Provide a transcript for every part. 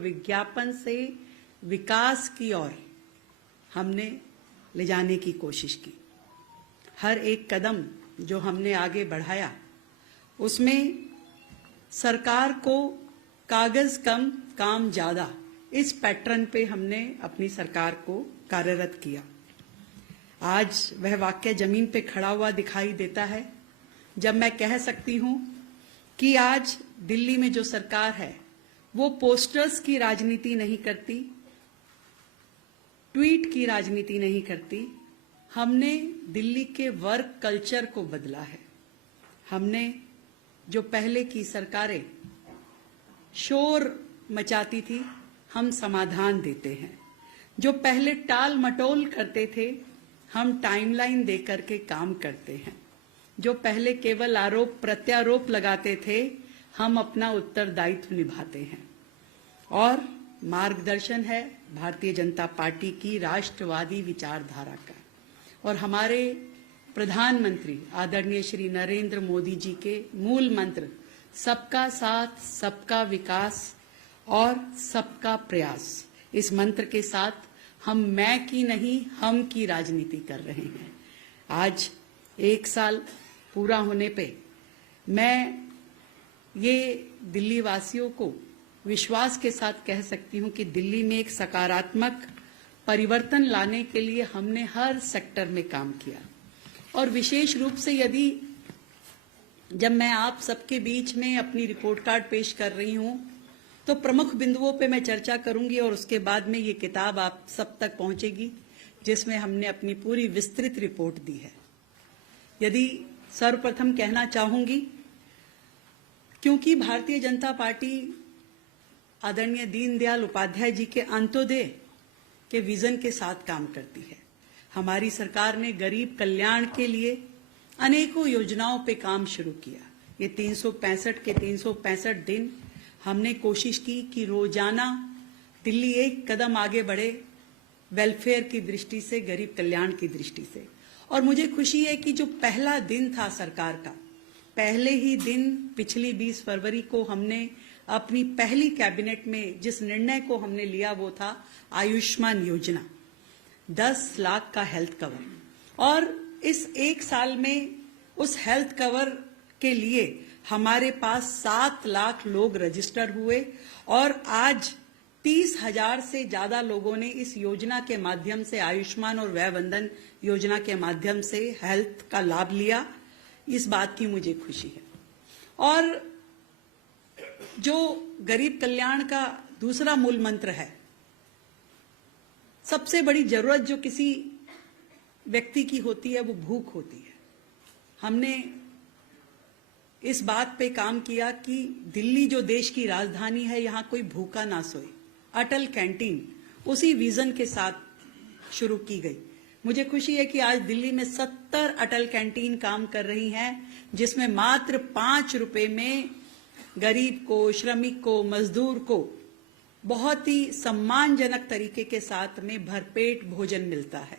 विज्ञापन से विकास की ओर हमने ले जाने की कोशिश की। हर एक कदम जो हमने आगे बढ़ाया उसमें सरकार को कागज कम काम ज्यादा, इस पैटर्न पे हमने अपनी सरकार को कार्यरत किया। आज वह वाक्य जमीन पे खड़ा हुआ दिखाई देता है जब मैं कह सकती हूं कि आज दिल्ली में जो सरकार है वो पोस्टर्स की राजनीति नहीं करती, ट्वीट की राजनीति नहीं करती। हमने दिल्ली के वर्क कल्चर को बदला है। हमने जो पहले की सरकारें शोर मचाती थी, हम समाधान देते हैं। जो पहले टाल मटोल करते थे, हम टाइमलाइन देकर के काम करते हैं। जो पहले केवल आरोप प्रत्यारोप लगाते थे, हम अपना उत्तरदायित्व निभाते हैं। और मार्गदर्शन है भारतीय जनता पार्टी की राष्ट्रवादी विचारधारा का और हमारे प्रधानमंत्री आदरणीय श्री नरेंद्र मोदी जी के मूल मंत्र सबका साथ, सबका विकास और सबका प्रयास। इस मंत्र के साथ हम मैं की नहीं, हम की राजनीति कर रहे हैं। आज 1 साल पूरा होने पे मैं ये दिल्ली वासियों को विश्वास के साथ कह सकती हूं कि दिल्ली में एक सकारात्मक परिवर्तन लाने के लिए हमने हर सेक्टर में काम किया। और विशेष रूप से यदि जब मैं आप सबके बीच में अपनी रिपोर्ट कार्ड पेश कर रही हूं तो प्रमुख बिंदुओं पे मैं चर्चा करूंगी और उसके बाद में ये किताब आप सब तक पहुंचेगी जिसमें हमने अपनी पूरी विस्तृत रिपोर्ट दी है। यदि सर्वप्रथम कहना चाहूंगी, क्योंकि भारतीय जनता पार्टी आदरणीय दीनदयाल उपाध्याय जी के अंत्योदय के विजन के साथ काम करती है। हमारी सरकार ने गरीब कल्याण के लिए अनेकों योजनाओं पे काम शुरू किया। ये 365 के 365 दिन हमने कोशिश की कि रोजाना दिल्ली एक कदम आगे बढ़े वेलफेयर की दृष्टि से, गरीब कल्याण की दृष्टि से। और मुझे खुशी है कि जो पहला दिन था सरकार का, पहले ही दिन पिछली 20 फरवरी को हमने अपनी पहली कैबिनेट में जिस निर्णय को हमने लिया वो था आयुष्मान योजना, 10 लाख का हेल्थ कवर। और इस 1 साल में उस हेल्थ कवर के लिए हमारे पास 7 लाख लोग रजिस्टर हुए और आज 30,000 से ज्यादा लोगों ने इस योजना के माध्यम से, आयुष्मान और व्यय वंदन योजना के माध्यम से हेल्थ का लाभ लिया। इस बात की मुझे खुशी है। और जो गरीब कल्याण का दूसरा मूल मंत्र है, सबसे बड़ी जरूरत जो किसी व्यक्ति की होती है वो भूख होती है। हमने इस बात पे काम किया कि दिल्ली जो देश की राजधानी है, यहां कोई भूखा ना सोए। अटल कैंटीन उसी विजन के साथ शुरू की गई। मुझे खुशी है कि आज दिल्ली में 70 अटल कैंटीन काम कर रही हैं, जिसमें मात्र 5 रुपए में गरीब को, श्रमिक को, मजदूर को बहुत ही सम्मानजनक तरीके के साथ में भरपेट भोजन मिलता है।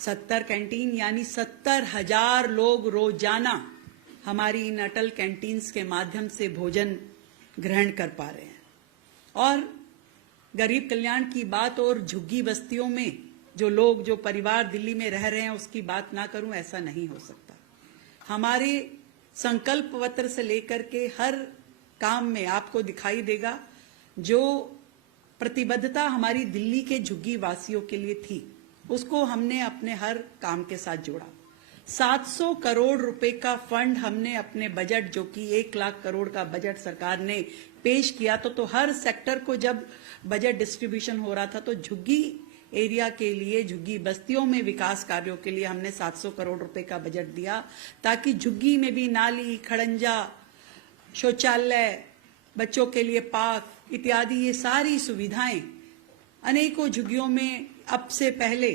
70 कैंटीन यानी 70,000 लोग रोजाना हमारी इन अटल कैंटीन्स के माध्यम से भोजन ग्रहण कर पा रहे हैं। और गरीब कल्याण की बात और झुग्गी बस्तियों में जो लोग, जो परिवार दिल्ली में रह रहे हैं उसकी बात ना करूं, ऐसा नहीं हो सकता। हमारे संकल्प पत्र से लेकर के हर काम में आपको दिखाई देगा जो प्रतिबद्धता हमारी दिल्ली के झुग्गी वासियों के लिए थी, उसको हमने अपने हर काम के साथ जोड़ा। 700 करोड़ रुपए का फंड हमने अपने बजट, जो कि 1 लाख करोड़ का बजट सरकार ने पेश किया, तो हर सेक्टर को जब बजट डिस्ट्रीब्यूशन हो रहा था तो झुग्गी एरिया के लिए, झुग्गी बस्तियों में विकास कार्यों के लिए हमने 700 करोड़ रुपए का बजट दिया, ताकि झुग्गी में भी नाली, खड़ंजा, शौचालय, बच्चों के लिए पार्क इत्यादि ये सारी सुविधाएं अनेकों झुग्गियों में। अब से पहले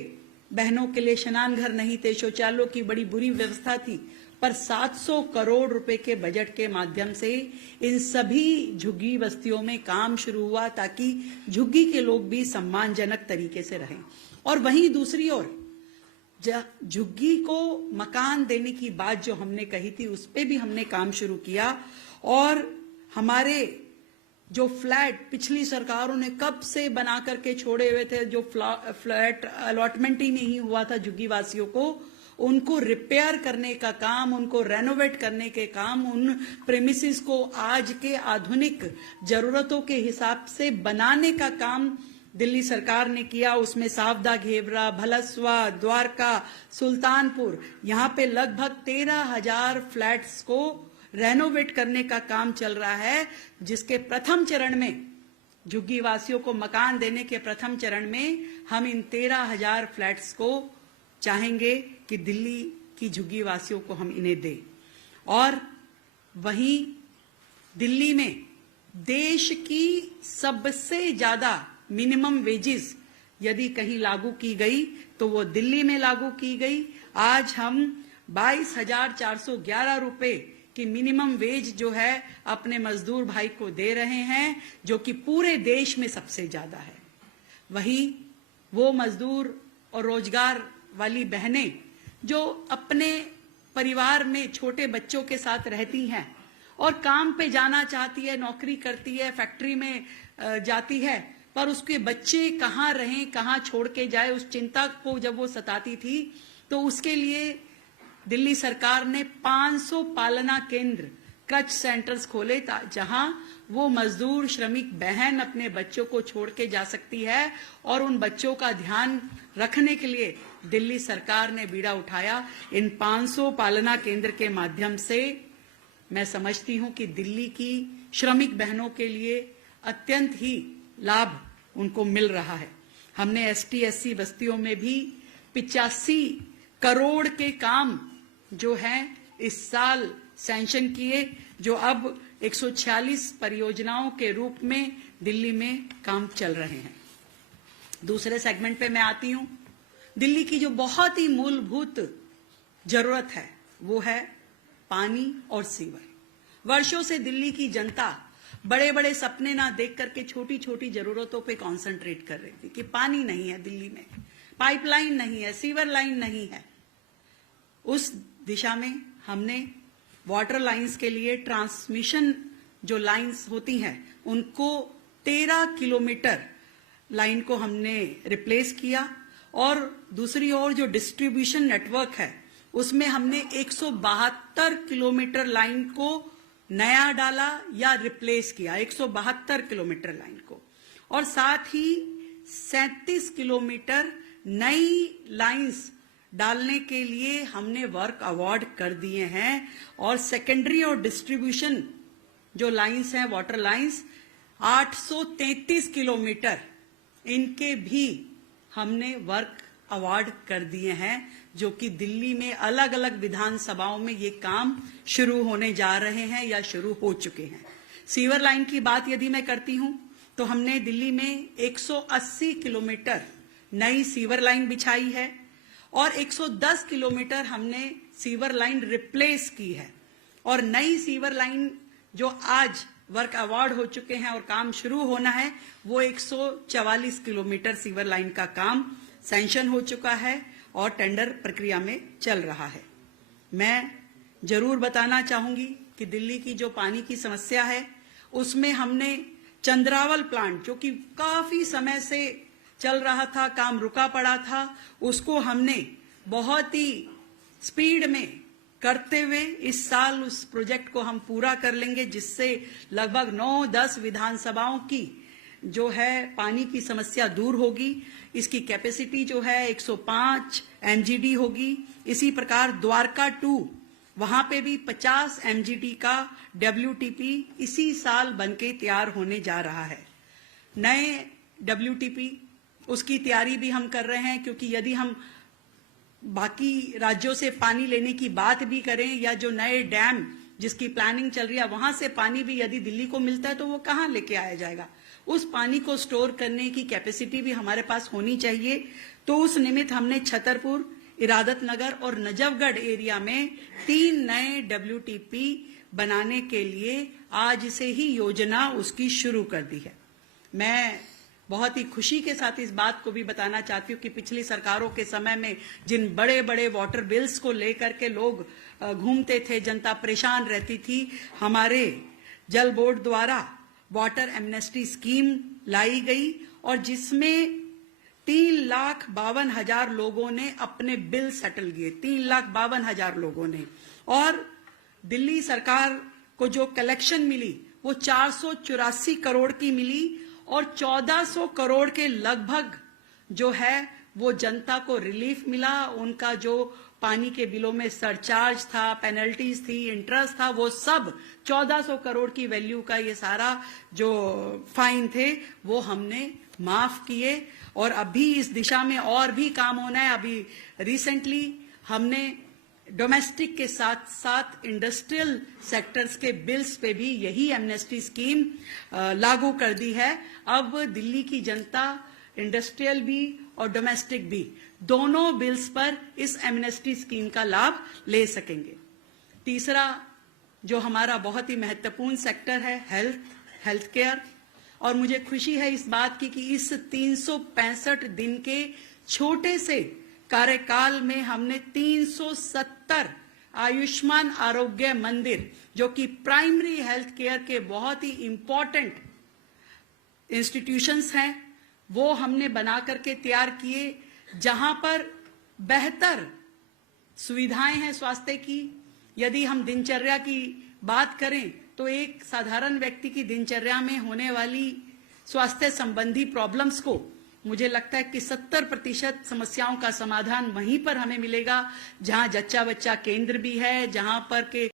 बहनों के लिए स्नान घर नहीं थे, शौचालयों की बड़ी बुरी व्यवस्था थी, पर 700 करोड़ रुपए के बजट के माध्यम से इन सभी झुग्गी बस्तियों में काम शुरू हुआ, ताकि झुग्गी के लोग भी सम्मानजनक तरीके से रहें। और वहीं दूसरी ओर झुग्गी को मकान देने की बात जो हमने कही थी, उस पे भी हमने काम शुरू किया। और हमारे जो फ्लैट पिछली सरकारों ने कब से बना करके छोड़े हुए थे, जो फ्लैट अलॉटमेंट ही नहीं हुआ था झुग्गीवासियों को, उनको रिपेयर करने का काम, उनको रेनोवेट करने के काम, उन प्रेमिसेस को आज के आधुनिक जरूरतों के हिसाब से बनाने का काम दिल्ली सरकार ने किया। उसमें सावदा घेवरा, भलसवा, द्वारका, सुल्तानपुर, यहां पे लगभग 13,000 फ्लैट्स को रेनोवेट करने का काम चल रहा है, जिसके प्रथम चरण में झुग्गीवासियों को मकान देने के प्रथम चरण में हम इन 13,000 फ्लैट्स को चाहेंगे कि दिल्ली की झुग्गीवासियों को हम इन्हें दें। और वहीं दिल्ली में देश की सबसे ज्यादा मिनिमम वेजेस यदि कहीं लागू की गई तो वो दिल्ली में लागू की गई। आज हम 22,411 रुपए की मिनिमम वेज जो है अपने मजदूर भाई को दे रहे हैं, जो कि पूरे देश में सबसे ज्यादा है। वहीं वो मजदूर और रोजगार वाली बहनें जो अपने परिवार में छोटे बच्चों के साथ रहती हैं और काम पे जाना चाहती है, नौकरी करती है, फैक्ट्री में जाती है, पर उसके बच्चे कहाँ रहें, कहाँ छोड़ के जाए, उस चिंता को जब वो सताती थी तो उसके लिए दिल्ली सरकार ने 500 पालना केंद्र, क्रच सेंटर्स खोले, जहां वो मजदूर श्रमिक बहन अपने बच्चों को छोड़ के जा सकती है और उन बच्चों का ध्यान रखने के लिए दिल्ली सरकार ने बीड़ा उठाया। इन 500 पालना केंद्र के माध्यम से मैं समझती हूं कि दिल्ली की श्रमिक बहनों के लिए अत्यंत ही लाभ उनको मिल रहा है। हमने एसटी/एससी बस्तियों में भी 85 करोड़ के काम जो हैं इस साल सैंक्शन किए, जो अब 146 परियोजनाओं के रूप में दिल्ली में काम चल रहे हैं। दूसरे सेगमेंट पे मैं आती हूं। दिल्ली की जो बहुत ही मूलभूत जरूरत है वो है पानी और सीवर। वर्षों से दिल्ली की जनता बड़े बड़े सपने ना देख करके छोटी छोटी जरूरतों पे कंसंट्रेट कर रही थी कि पानी नहीं है दिल्ली में, पाइपलाइन नहीं है, सीवर लाइन नहीं है। उस दिशा में हमने वाटर लाइंस के लिए ट्रांसमिशन जो लाइंस होती हैं उनको 13 किलोमीटर लाइन को हमने रिप्लेस किया, और दूसरी ओर जो डिस्ट्रीब्यूशन नेटवर्क है उसमें हमने 172 किलोमीटर लाइन को नया डाला या रिप्लेस किया, 172 किलोमीटर लाइन को, और साथ ही 37 किलोमीटर नई लाइंस डालने के लिए हमने वर्क अवार्ड कर दिए हैं। और सेकेंडरी और डिस्ट्रीब्यूशन जो लाइंस हैं, वाटर लाइंस, 833 किलोमीटर, इनके भी हमने वर्क अवार्ड कर दिए हैं, जो कि दिल्ली में अलग अलग विधानसभाओं में ये काम शुरू होने जा रहे हैं या शुरू हो चुके हैं। सीवर लाइन की बात यदि मैं करती हूं तो हमने दिल्ली में 180 किलोमीटर नई सीवर लाइन बिछाई है और 110 किलोमीटर हमने सीवर लाइन रिप्लेस की है। और नई सीवर लाइन जो आज वर्क अवार्ड हो चुके हैं और काम शुरू होना है, वो 144 किलोमीटर सीवर लाइन का काम सैंक्शन हो चुका है और टेंडर प्रक्रिया में चल रहा है। मैं जरूर बताना चाहूंगी कि दिल्ली की जो पानी की समस्या है उसमें हमने चंद्रावल प्लांट, जो कि काफी समय से चल रहा था, काम रुका पड़ा था, उसको हमने बहुत ही स्पीड में करते हुए इस साल उस प्रोजेक्ट को हम पूरा कर लेंगे, जिससे लगभग 9-10 विधानसभाओं की जो है पानी की समस्या दूर होगी। इसकी कैपेसिटी जो है 105 MGD होगी। इसी प्रकार द्वारका 2, वहां पे भी 50 MGD का WTP इसी साल बनके तैयार होने जा रहा है। नए WTP उसकी तैयारी भी हम कर रहे हैं, क्योंकि यदि हम बाकी राज्यों से पानी लेने की बात भी करें या जो नए डैम जिसकी प्लानिंग चल रही है वहां से पानी भी यदि दिल्ली को मिलता है तो वो कहां लेके आया जाएगा। उस पानी को स्टोर करने की कैपेसिटी भी हमारे पास होनी चाहिए। तो उस निमित्त हमने छतरपुर, इरादत नगर और नजफगढ़ एरिया में 3 नए WTP बनाने के लिए आज से ही योजना उसकी शुरू कर दी है। मैं बहुत ही खुशी के साथ इस बात को भी बताना चाहती हूँ कि पिछली सरकारों के समय में जिन बड़े बड़े वाटर बिल्स को लेकर के लोग घूमते थे, जनता परेशान रहती थी, हमारे जल बोर्ड द्वारा वाटर एमनेस्टी स्कीम लाई गई और जिसमें 3,52,000 लोगों ने अपने बिल सेटल किए, 3,52,000 लोगों ने। और दिल्ली सरकार को जो कलेक्शन मिली वो 484 करोड़ की मिली और 1400 करोड़ के लगभग जो है वो जनता को रिलीफ मिला। उनका जो पानी के बिलों में सरचार्ज था, पेनल्टीज थी, इंटरेस्ट था, वो सब 1400 करोड़ की वैल्यू का ये सारा जो फाइन थे वो हमने माफ किए। और अभी इस दिशा में और भी काम होना है। अभी रिसेंटली हमने डोमेस्टिक के साथ साथ इंडस्ट्रियल सेक्टर्स के बिल्स पे भी यही एमनेस्टी स्कीम लागू कर दी है। अब दिल्ली की जनता इंडस्ट्रियल भी और डोमेस्टिक भी दोनों बिल्स पर इस एमनेस्टी स्कीम का लाभ ले सकेंगे। तीसरा जो हमारा बहुत ही महत्वपूर्ण सेक्टर है हेल्थ केयर। और मुझे खुशी है इस बात की कि इस 365 दिन के छोटे से कार्यकाल में हमने 370 आयुष्मान आरोग्य मंदिर, जो कि प्राइमरी हेल्थ केयर के बहुत ही इंपॉर्टेंट इंस्टीट्यूशंस हैं, वो हमने बना करके तैयार किए, जहां पर बेहतर सुविधाएं हैं स्वास्थ्य की। यदि हम दिनचर्या की बात करें तो एक साधारण व्यक्ति की दिनचर्या में होने वाली स्वास्थ्य संबंधी प्रॉब्लम्स को मुझे लगता है कि 70% समस्याओं का समाधान वहीं पर हमें मिलेगा, जहां जच्चा बच्चा केंद्र भी है, जहां पर के